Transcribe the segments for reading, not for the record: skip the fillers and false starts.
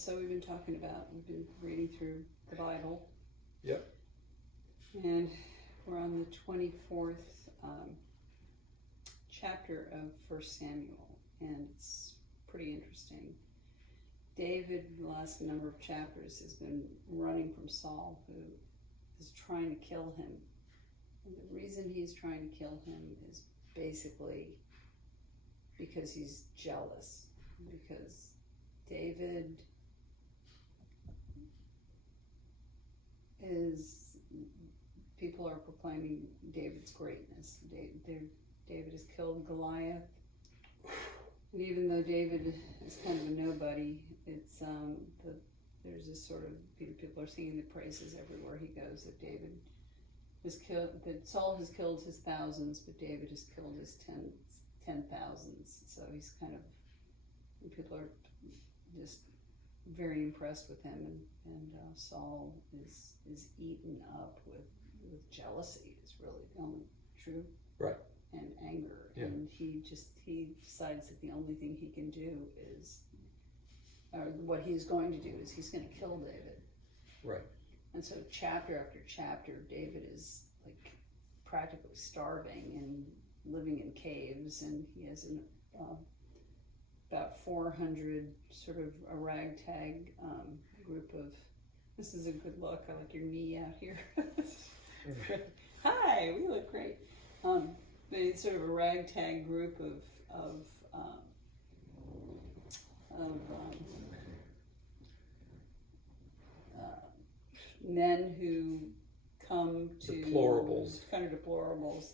so we've been reading through the Bible. Yep. And we're on the 24th chapter of 1 Samuel, and it's pretty interesting. David, the last number of chapters, has been running from Saul, who is trying to kill him. And the reason he's trying to kill him is basically because he's jealous. Because people are proclaiming David's greatness. David has killed Goliath. And even though David is kind of a nobody, there's this sort of, people are singing the praises everywhere he goes, that David has killed, that Saul has killed his thousands, but David has killed his 10,000s. So he's kind of, people are just very impressed with him, and Saul is eaten up with jealousy, is really the only true, right, and anger. Yeah. And he decides that the only thing he can do is, or what he's going to do is he's going to kill David. Right. And so chapter after chapter, David is like practically starving and living in caves, and he has about 400, sort of a ragtag group of, this is a good look, I like your knee out here. Hi, we look great. But it's sort of a ragtag group of men who come to deplorables. Kind of deplorables.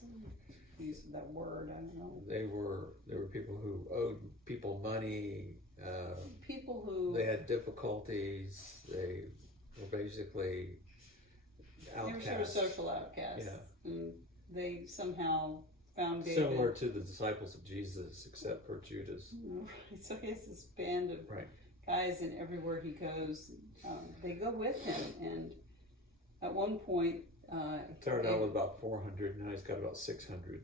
Use that word, I don't know. They were people who owed people money. People who, they had difficulties. They were basically outcasts. They were sort of social outcasts. Yeah. And they somehow found David. Similar to the disciples of Jesus, except for Judas. Right. So he has this band of guys, and everywhere he goes, they go with him. And at one point, started out with about 400, now he's got about 600.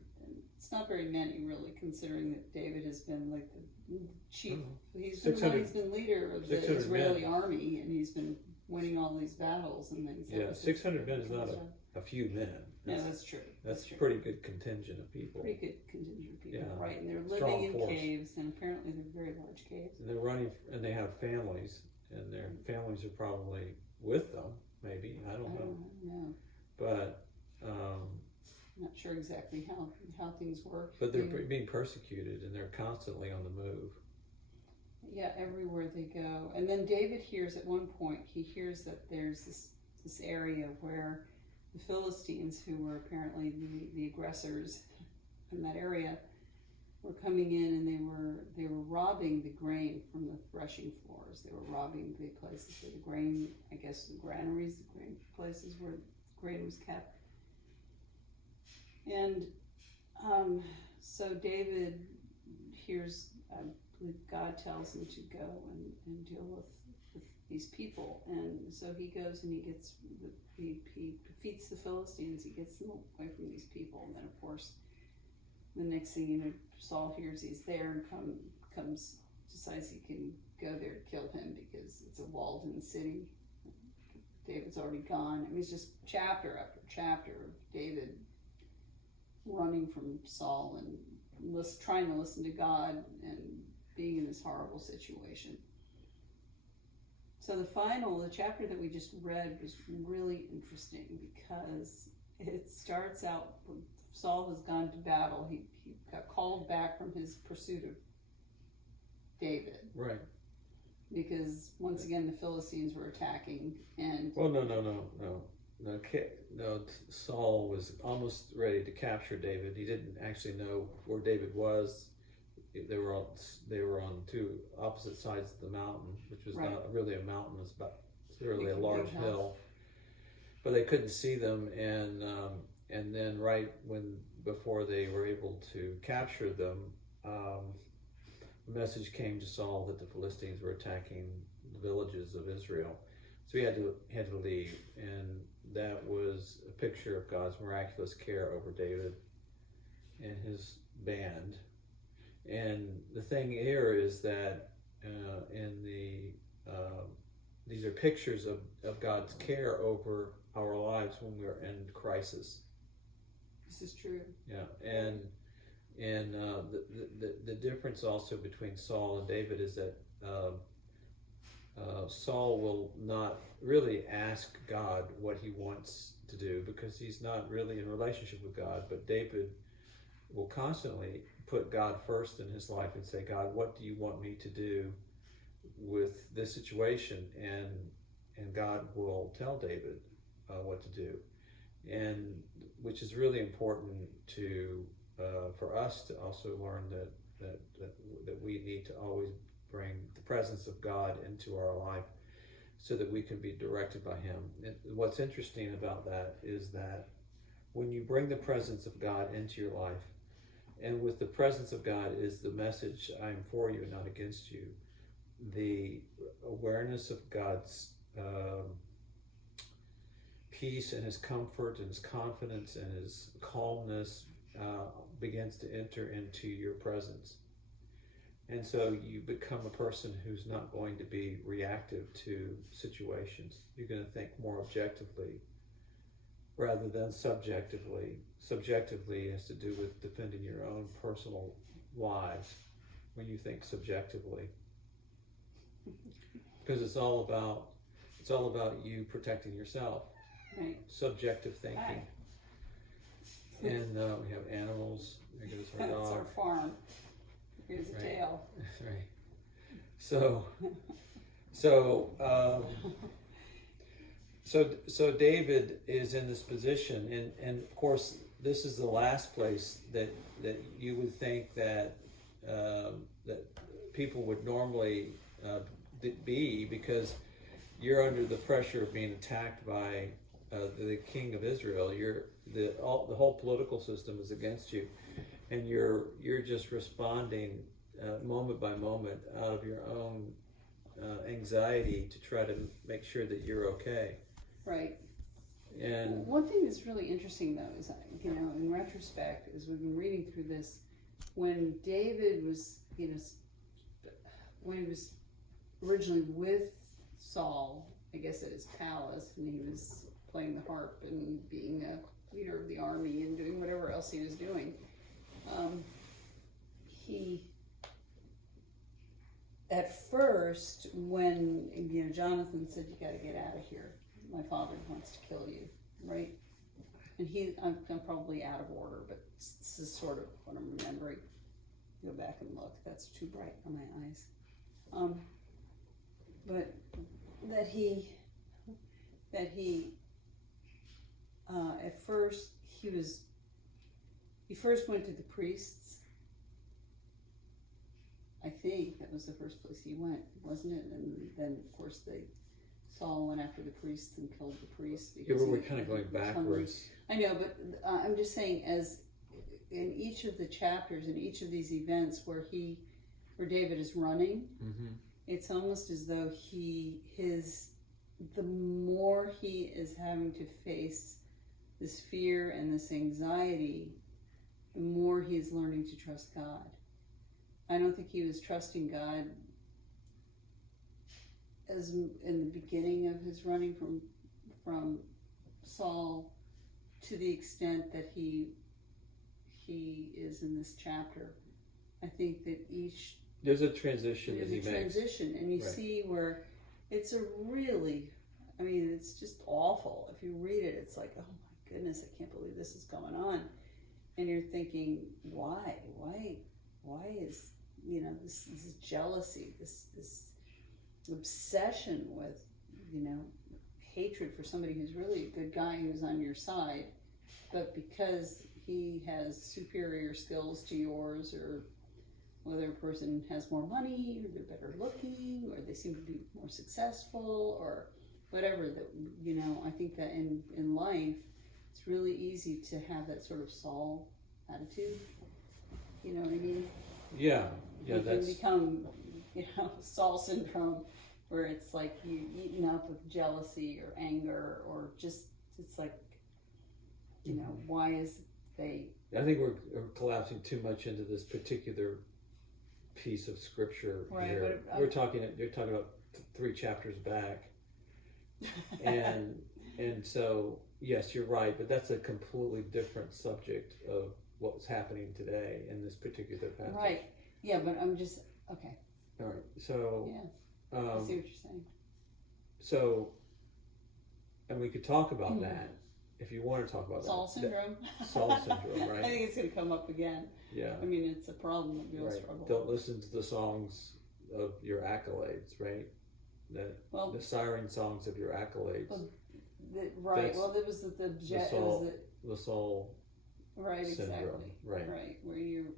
It's not very many, really, considering that David has been like the chief. He's been leader of the Israeli army, and he's been winning all these battles and things. Yeah, 600 men is not a few men. That's true. That's a pretty good contingent of people. Pretty good contingent of people, yeah. Right? And they're living in caves, and apparently they're very large caves. And they're running, and they have families, and their families are probably with them. Maybe, I don't know. But I'm not sure exactly how things work. But they're being persecuted, and they're constantly on the move. Yeah, everywhere they go. And then David hears at one point, he hears that there's this area where the Philistines, who were apparently the aggressors in that area, were coming in, and they were robbing the grain from the threshing floors. They were robbing the places where the grain, I guess the granaries, the grain places where grain was kept. And so David hears, I believe God tells him to go and deal with these people. And so he goes and he defeats the Philistines, he gets them away from these people. And then, of course, the next thing you know, Saul hears he's there and decides he can go there to kill him because it's a walled-in city. David's already gone. I mean, it's just chapter after chapter of David running from Saul and trying to listen to God and being in this horrible situation. So the chapter that we just read was really interesting because it starts out, Saul has gone to battle. He got called back from his pursuit of David. Right. Because once again the Philistines were attacking, and no, Saul was almost ready to capture David. He didn't actually know where David was. They were on two opposite sides of the mountain, which was not really a mountain. It's really a large hill. But they couldn't see them, and then before they were able to capture them, a message came to Saul that the Philistines were attacking the villages of Israel. So he had to leave, and that was a picture of God's miraculous care over David and his band. And the thing here is that in the these are pictures of God's care over our lives when we're in crisis. This is true. Yeah, and the difference also between Saul and David is that Saul will not really ask God what he wants to do because he's not really in a relationship with God. But David will constantly put God first in his life and say, God, what do you want me to do with this situation? And God will tell David what to do, and which is really important to for us to also learn that we need to always bring the presence of God into our life so that we can be directed by Him. And what's interesting about that is that when you bring the presence of God into your life, and with the presence of God is the message, I am for you and not against you, the awareness of God's peace and His comfort and His confidence and His calmness begins to enter into your presence. And so you become a person who's not going to be reactive to situations. You're going to think more objectively rather than subjectively. Subjectively has to do with defending your own personal lives when you think subjectively. Because it's all about you protecting yourself. Right. Subjective thinking. Right. And we have animals. There goes our That's dog. our farm. Here's a tail. Right. So David is in this position, and of course this is the last place that you would think that that people would normally be, because you're under the pressure of being attacked by the king of Israel. The whole political system is against you, and you're just responding moment by moment out of your own anxiety to try to make sure that you're okay. Right. And one thing that's really interesting, though, is, in retrospect, as we've been reading through this, when David was, when he was originally with Saul, I guess at his palace, and he was playing the harp and being a leader of the army and doing whatever else he was doing, he, at first, when Jonathan said, "You got to get out of here. My father wants to kill you," right? And I'm probably out of order, but this is sort of what I'm remembering. Go back and look. That's too bright for my eyes. But that he at first he first went to the priests. I think that was the first place he went, wasn't it? And then of course Saul went after the priests and killed the priests. Yeah, we're kind of going backwards. I know, but I'm just saying, as in each of the chapters, in each of these events where David is running, mm-hmm. It's almost as though the more he is having to face this fear and this anxiety, the more he is learning to trust God. I don't think he was trusting God as in the beginning of his running from Saul to the extent that he is in this chapter. I think that there's a transition that he makes. There's a transition, and you see where it's it's just awful. If you read it, it's like, oh my goodness, I can't believe this is going on. And you're thinking, why is, this jealousy, this obsession with, hatred for somebody who's really a good guy who's on your side, but because he has superior skills to yours, or whether a person has more money, or they're better looking, or they seem to be more successful, or whatever, that, I think that in life, it's really easy to have that sort of Saul attitude. You know what I mean? Yeah, it can become, Saul syndrome, where it's like you eaten up with jealousy or anger, or just, it's like, why is they... I think we're collapsing too much into this particular piece of scripture right, here. but you're talking about 3 chapters back, and so yes, you're right, but that's a completely different subject of what's happening today in this particular passage. Right. Yeah, but I'm just okay. All right. So yeah, I see what you're saying. So, and we could talk about that if you want to talk about Sauls syndrome. Sauls syndrome, right? I think it's going to come up again. Yeah. I mean, it's a problem that we all Right. struggle Don't with. listen to the songs of your accolades, right? The siren songs of your accolades. Well, right. That's well, it was the soul right, syndrome, exactly. Right, where you.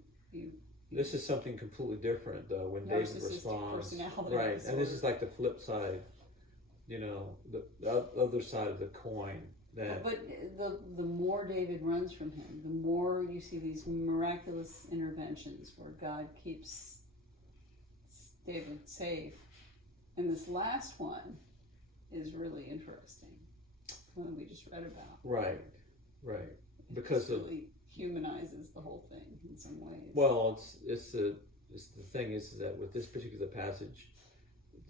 This is something completely different, though. When David responds, personality right, disorder. and this is like the flip side, the other side of the coin. But the more David runs from him, the more you see these miraculous interventions where God keeps David safe. And this last one is really interesting, the one we just read about. Right. Because it really humanizes the whole thing in some ways. Well, it's the thing is that with this particular passage,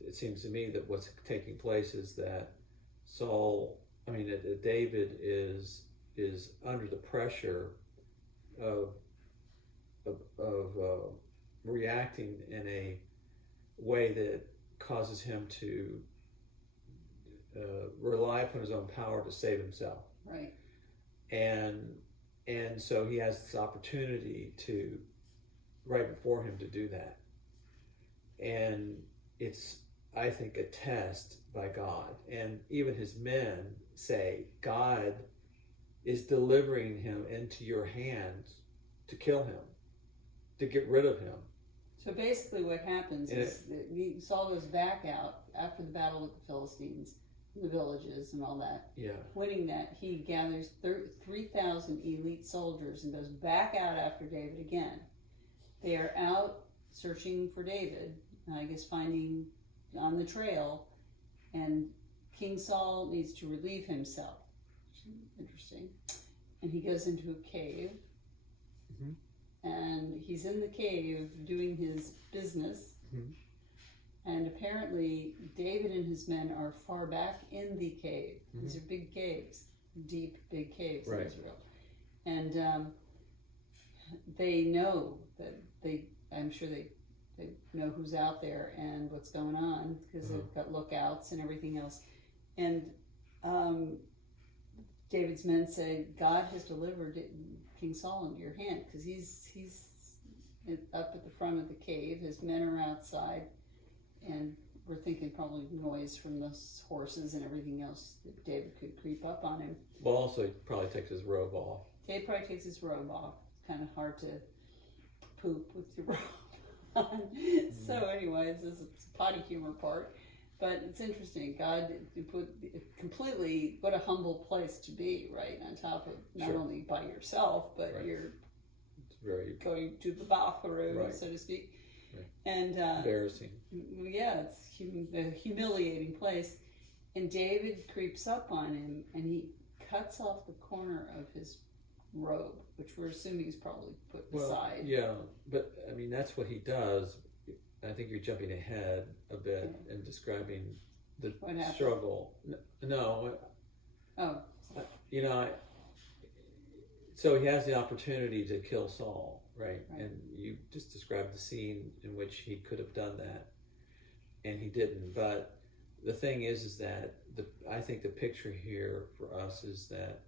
it seems to me that what's taking place is that David is under the pressure of reacting in a way that causes him to rely upon his own power to save himself. Right. And so he has this opportunity to, right before him, to do that. And it's, I think, a test by God. And even his men say, God is delivering him into your hands to kill him, to get rid of him. So basically what happens is Saul goes back out after the battle with the Philistines, the villages and all that. Yeah. Winning that, he gathers 3,000 elite soldiers and goes back out after David again. They are out searching for David, I guess finding on the trail, and King Saul needs to relieve himself. Interesting. And he goes into a cave. Mm-hmm. And he's in the cave doing his business. Mm-hmm. And apparently David and his men are far back in the cave. Mm-hmm. These are big caves, deep, big caves right. in Israel. And they know that I'm sure they know who's out there and what's going on because they've got lookouts and everything else. And David's men say, God has delivered King Saul into your hand because he's up at the front of the cave. His men are outside, and we're thinking probably noise from the horses and everything else that David could creep up on him. Well, also he probably takes his robe off. David probably takes his robe off. It's kind of hard to poop with your robe on. So anyways, this is the potty humor part. But it's interesting. God put completely, what a humble place to be, right? On top of not sure. only by yourself, but right. you're going to the bathroom, right. so to speak. Right. And embarrassing. Yeah, it's a humiliating place. And David creeps up on him, and he cuts off the corner of his robe, which we're assuming is probably put aside. Yeah, but I mean that's what he does. I think you're jumping ahead a bit and describing the struggle. No. Oh. So he has the opportunity to kill Saul, right? And you just described the scene in which he could have done that, and he didn't. But the thing is that I think the picture here for us is that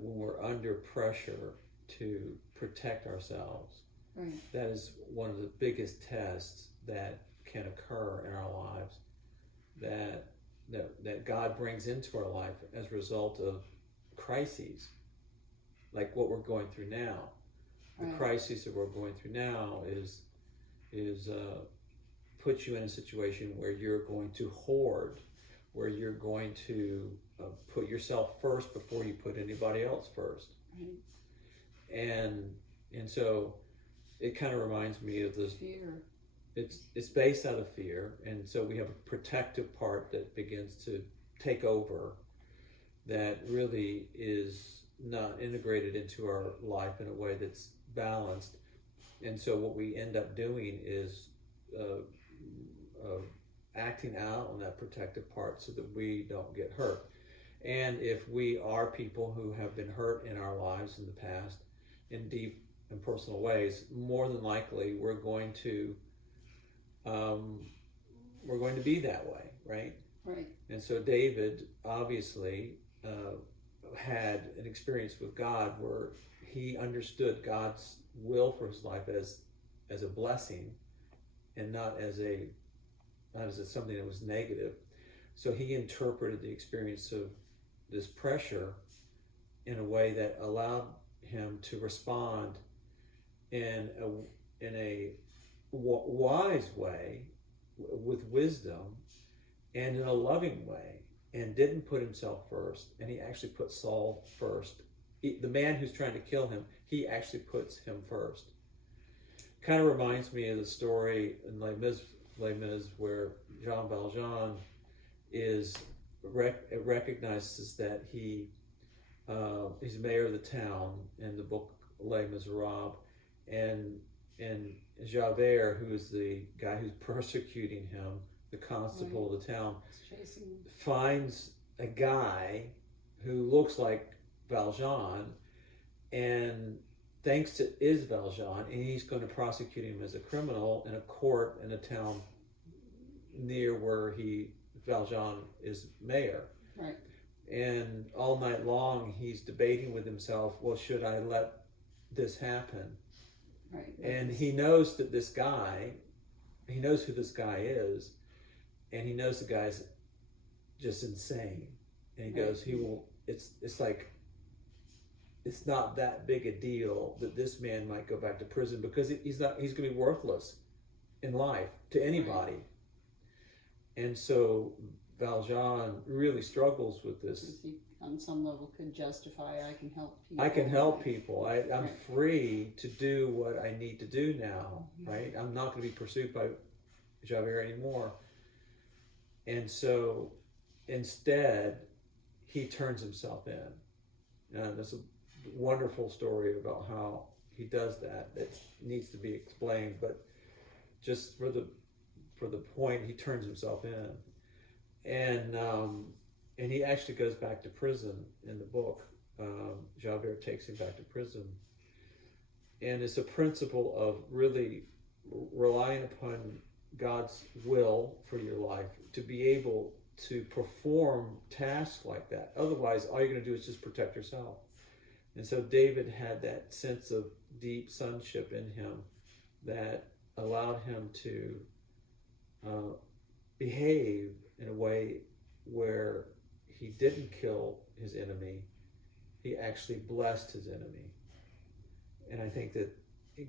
when we're under pressure to protect ourselves, right. that is one of the biggest tests that can occur in our lives, that God brings into our life as a result of crises, like what we're going through now. The crisis that we're going through now is puts you in a situation where you're going to hoard, where you're going to put yourself first before you put anybody else first. Right. And so it kind of reminds me of this fear. It's based out of fear, and so we have a protective part that begins to take over that really is not integrated into our life in a way that's balanced. And so what we end up doing is acting out on that protective part so that we don't get hurt. And if we are people who have been hurt in our lives in the past in deep and personal ways, more than likely we're going to be that way, right? Right. And so David obviously had an experience with God where he understood God's will for his life as a blessing and not as something that was negative. So he interpreted the experience of this pressure in a way that allowed him to respond in a wise way, with wisdom, and in a loving way, and didn't put himself first. And he actually put Saul first. The man who's trying to kill him, he actually puts him first. Kind of reminds me of the story in Les Mis where Jean Valjean recognizes that he's mayor of the town in the book Les Miserables, and Javert, who is the guy who's persecuting him, the constable of the town, finds a guy who looks like Valjean and thinks it is Valjean, and he's going to prosecute him as a criminal in a court in a town near where Valjean is mayor. Right. And all night long he's debating with himself, well, should I let this happen? Right. And he knows who this guy is, and he knows the guy's just insane. And he goes, it's like, it's not that big a deal that this man might go back to prison, because he's going to be worthless in life to anybody. Right. And so Valjean really struggles with this. He, on some level, could justify, I can help people. I can help people. I'm free to do what I need to do now, right? I'm not going to be pursued by Javert anymore. And so instead, he turns himself in. And there's a wonderful story about how he does that. That needs to be explained, but just for the point, he turns himself in. And he actually goes back to prison in the book. Javert takes him back to prison. And it's a principle of really relying upon God's will for your life to be able to perform tasks like that. Otherwise, all you're going to do is just protect yourself. And so David had that sense of deep sonship in him that allowed him to behave in a way where he didn't kill his enemy. He actually blessed his enemy. And I think that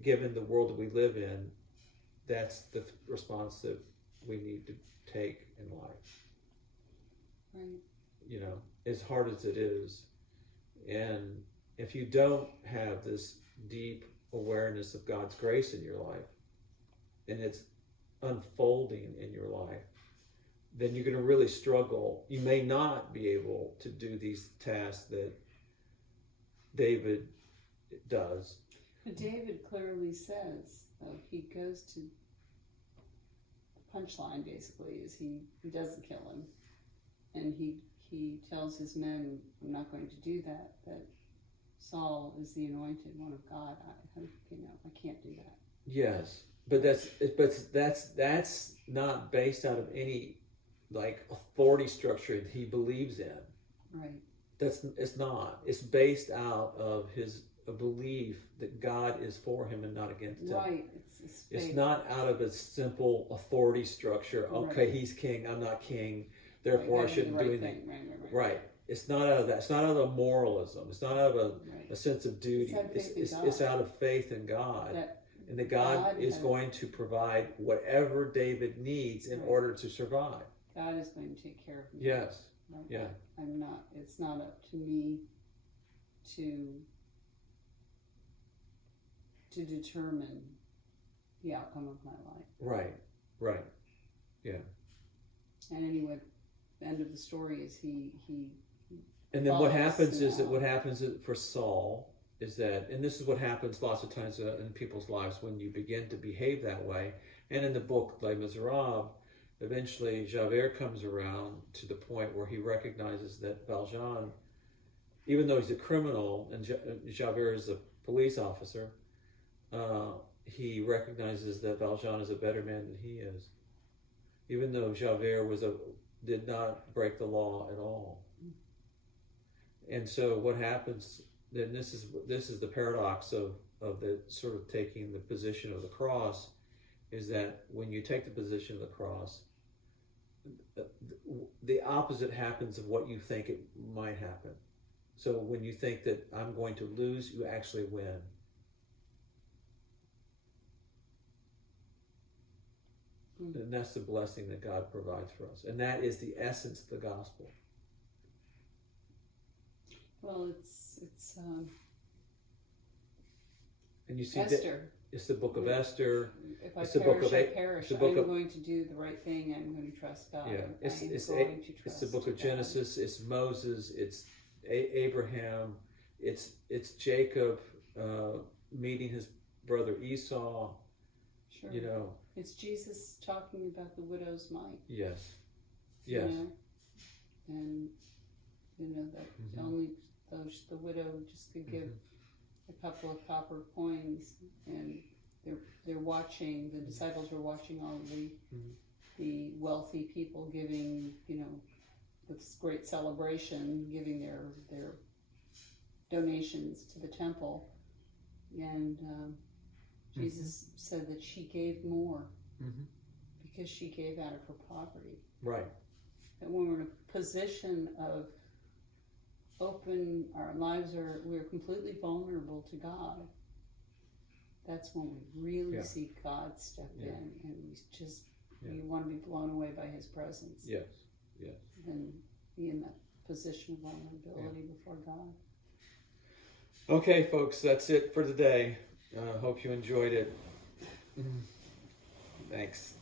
given the world that we live in, that's the response that we need to take in life. Right. You know, as hard as it is. And if you don't have this deep awareness of God's grace in your life, and it's unfolding in your life, then you're going to really struggle. You may not be able to do these tasks that David does. But David clearly says, he goes to the punchline, basically, is he doesn't kill him. And he tells his men, I'm not going to do that Saul is the anointed one of God. I can't do that. Yes, but that's not based out of any like authority structure that he believes in. Right. It's not. It's based out of a belief that God is for him and not against him. Right. It's not out of a simple authority structure. Okay, right. He's king, I'm not king, therefore I shouldn't do anything. Right. It's not out of that. It's not out of moralism. It's not out of a sense of duty. It's out of faith in God. And that God is going to provide whatever David needs in order to survive. God is going to take care of me. Yes. Right? Yeah. It's not up to me to determine the outcome of my life. Right. Yeah. And anyway, the end of the story is he and then what happens for Saul is that, and this is what happens lots of times in people's lives when you begin to behave that way. And in the book Les Miserables, eventually Javert comes around to the point where he recognizes that Valjean, even though he's a criminal and Javert is a police officer, he recognizes that Valjean is a better man than he is, even though Javert did not break the law at all. And so what happens then? This is the paradox of the sort of taking the position of the cross, is that when you take the position of the cross, the opposite happens of what you think it might happen. So when you think that I'm going to lose, you actually win. And that's the blessing that God provides for us. And that is the essence of the gospel. Well, it's And you see Esther. It's the book of Esther. If I It's the perish, book of I perish. it's the book I'm of- going to do the right thing. I'm going to trust God. Yeah, it's going to it's trust the book of God. Genesis. It's Moses. It's Abraham. It's Jacob meeting his brother Esau. Sure. You know. It's Jesus talking about the widow's mite. Yes. You Yes. know? And that only the widow just could give a couple of copper coins, and they're watching. The disciples were watching all of the wealthy people giving, with great celebration, giving their donations to the temple, and Jesus said that she gave more because she gave out of her poverty. Right. And when we're in a position of our lives we're completely vulnerable to God, that's when we really see God step in, and we want to be blown away by His presence. Yes. Yes. And be in that position of vulnerability before God. Okay, folks, that's it for today. Hope you enjoyed it. Thanks.